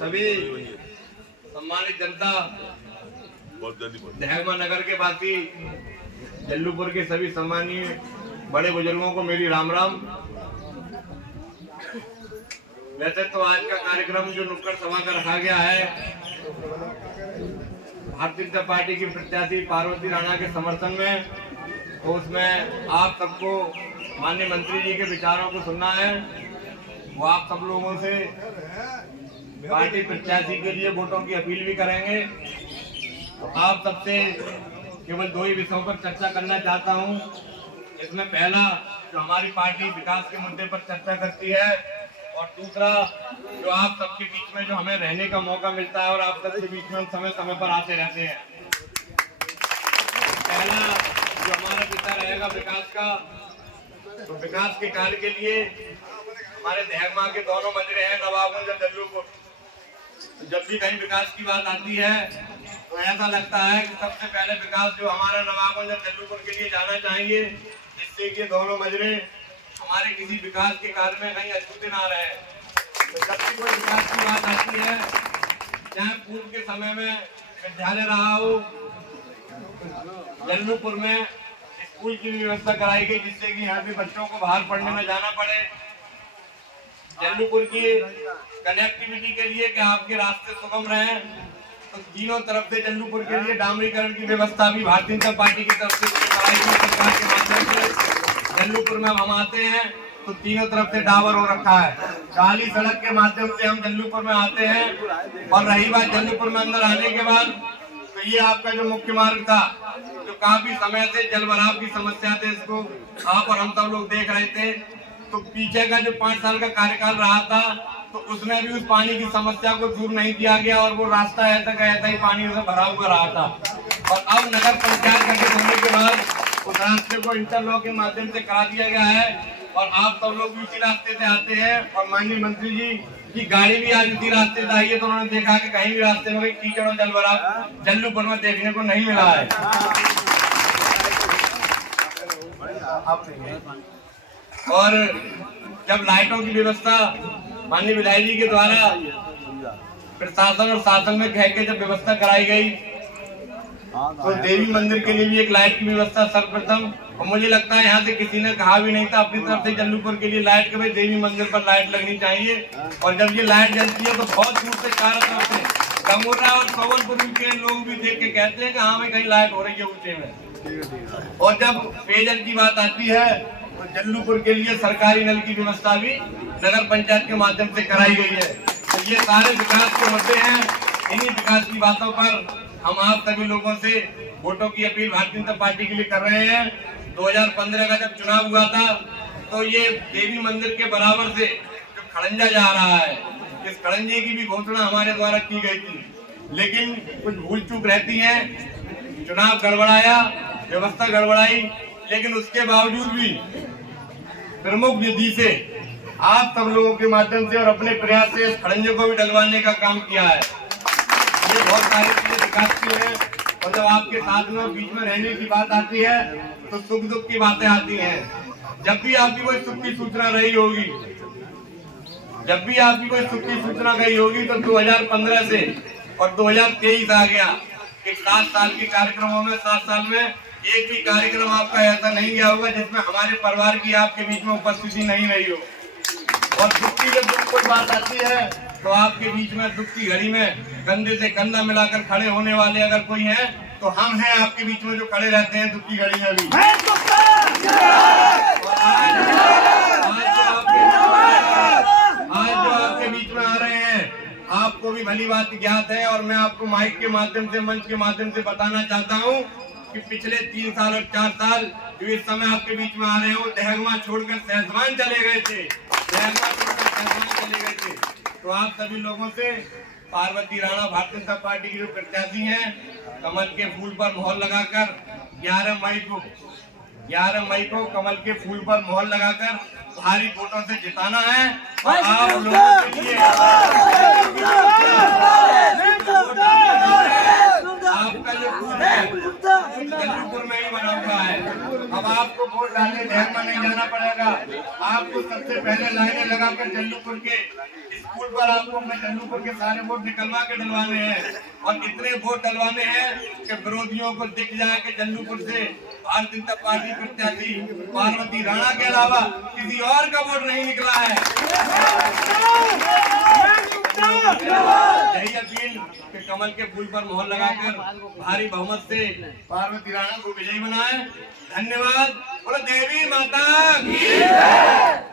सभी सम्मानित जनता, दहगमा नगर के वासी, जल्लूपुर के सभी सम्मानीय बड़े बुजुर्गों को मेरी राम राम। वैसे तो आज का कार्यक्रम जो नुक्कड़ सभा का रखा गया है, भारतीय जनता पार्टी की प्रत्याशी पार्वती राणा के समर्थन में, तो उसमें आप सबको माननीय मंत्री जी के विचारों को सुनना है। वो आप सब लोगों से पार्टी प्रत्याशी के लिए वोटों की अपील भी करेंगे। तो आप सबसे केवल दो ही विषयों पर चर्चा करना चाहता हूं। इसमें पहला जो हमारी पार्टी विकास के मुद्दे पर चर्चा करती है, और दूसरा जो आप सबके बीच में जो हमें रहने का मौका मिलता है और आप सबके बीच में हम समय समय पर आते रहते हैं। पहला जो हमारा विषय रहेगा विकास का, तो विकास के कार्य के लिए हमारे दहगमा के दोनों मजरे हैं, नवाबगंज और जल्लूपुर। जब भी कहीं विकास की बात आती है तो ऐसा लगता है कि सबसे पहले विकास जो हमारा नवाबगंज और जल्लूपुर के लिए जाना चाहिए, जिससे कि दोनों मजरे हमारे किसी विकास के कार्य में कहीं अछूते ना रहे। तो जब भी कोई विकास की बात आती है, चाहे पूर्व के समय में विद्यालय रहा हो, जल्लूपुर में स्कूल की व्यवस्था कराई गई, जिससे कि यहाँ पे बच्चों को बाहर पढ़ने में जाना पड़े। जल्लूपुर की कनेक्टिविटी के लिए कि आपके रास्ते सुगम रहे, तो तीनों तरफ से जल्लूपुर के लिए डामरीकरण की व्यवस्था भी भारतीय जनता पार्टी की तरफ से कराई गई सरकार के माध्यम से। जल्लूपुर में हम आते हैं तो तीनों तरफ से डाबर हो रखा है। काली सड़क के माध्यम से हम जल्लूपुर में आते हैं। और रही बात जल्लूपुर में अंदर आने के बाद, तो ये आपका जो मुख्य मार्ग था, जो काफी समय से जल भराव की समस्या थे, इसको आप और हम सब लोग देख रहे थे। तो पीछे का जो 5 साल का कार्यकाल रहा था, तो उसमें भी उस पानी की समस्या को दूर नहीं किया गया, और वो रास्ता ऐसा का ऐसा ही पानी से भरा हुआ रहा था। और अब नगर पंचायत गठित होने के बाद उस रास्ते को इंटरलॉक के माध्यम से करा दिया गया है, और आप सब लोग भी इसी रास्ते से आते हैं। और माननीय मंत्री जी की गाड़ी भी आज इसी रास्ते से आई है, तो उन्होंने देखा कि कहीं भी रास्ते में कीचड़ और जल भराव जल्लूपुर में देखने को नहीं मिला है। और जब लाइटों की व्यवस्था माननीय विधायक जी के द्वारा प्रशासन और शासन में कह के जब व्यवस्था कराई गई, तो देवी मंदिर के लिए भी एक लाइट की व्यवस्था सर्वप्रथम, और मुझे लगता है यहाँ से किसी ने कहा भी नहीं था अपनी तरफ से जल्लूपुर के लिए लाइट के, भाई देवी मंदिर पर लाइट लगनी चाहिए। और जब ये लाइट जलती है तो बहुत दूर से चारों तरफ से गंगोरा और सोवनपुर के लोग भी देख के कहते हैं कि हाँ भाई कहीं लाइट हो रही है ऊंचे में। और जब पेयजल की बात आती है, तो जल्लूपुर के लिए सरकारी नल की व्यवस्था भी नगर पंचायत के माध्यम से कराई गई है। तो ये सारे विकास के मुद्दे हैं। इन्हीं विकास की बातों पर हम आप सभी लोगों से वोटों की अपील भारतीय जनता पार्टी के लिए कर रहे हैं। 2015 का जब चुनाव हुआ था, तो ये देवी मंदिर के बराबर से जो खड़ंजा जा रहा है, इस खड़ंजे की भी घोषणा हमारे द्वारा की गई थी, लेकिन कुछ भूल चूक रहती है। चुनाव गड़बड़ाया, व्यवस्था गड़बड़ाई, लेकिन उसके बावजूद भी प्रमुख निधि से आप सब लोगों के माध्यम से और अपने प्रयास से इस खड़ंजे को भी डलवाने का काम किया है। ये बहुत सारी चीजें विकास की है। और जब आपके साथ में बीच में रहने की बात आती है, तो सुख दुख की बातें आती हैं। जब भी आपकी कोई सुख की सूचना रही होगी, जब भी आपकी कोई सुख की सूचना गई होगी, तो 2015 से और 2023 आ गया। 7 साल के कार्यक्रमों में 7 साल में एक भी कार्यक्रम आपका ऐसा नहीं गया होगा जिसमें हमारे परिवार की आपके बीच में उपस्थिति नहीं रही हो। और दुख की जब कोई बात आती है, तो आपके बीच में दुख की घड़ी में कंधे से कंधा मिलाकर खड़े होने वाले अगर कोई है, तो हम हैं आपके बीच में जो खड़े रहते हैं दुख की घड़ी में भी। आज जो आपके बीच में आ रहे हैं, आपको भी भली बात ज्ञात है, और मैं आपको माइक के माध्यम से, मंच के माध्यम से बताना चाहता हूँ कि पिछले 3 साल और 4 साल जो इस समय आपके बीच में आ रहे हो, दहगमा छोड़कर सहसवान चले गए थे, दहगमा छोड़कर सहसवान चले गए थे। तो आप सभी लोगों से पार्वती राणा भारतीय जनता पार्टी की जो प्रत्याशी हैं, कमल के फूल पर मोहर लगाकर 11 मई को कमल के फूल पर मोहर लगाकर भारी वोटों से जिताना है। और आप लोगों के लिए आपका जो फूल है जल्लूपुर में ही बना हुआ है। अब आपको वोट डालने ध्यान में नहीं जाना पड़ेगा। आपको सबसे पहले लाइनें लगाकर जल्लूपुर के स्कूल पर आपको अपने जल्लूपुर के सारे वोट निकलवा के डलवाने हैं, और इतने वोट डलवाने हैं कि विरोधियों को दिख जाए कि जल्लूपुर से भारतीय जनता पार्टी प्रत्याशी पार्वती राणा के अलावा किसी और का वोट नहीं निकला है। यही अपील कि कमल के फूल पर मोहर लगाकर भारी बहुमत से पार्वती राणा को विजयी बनाए। धन्यवाद। बोलो देवी माता की जय।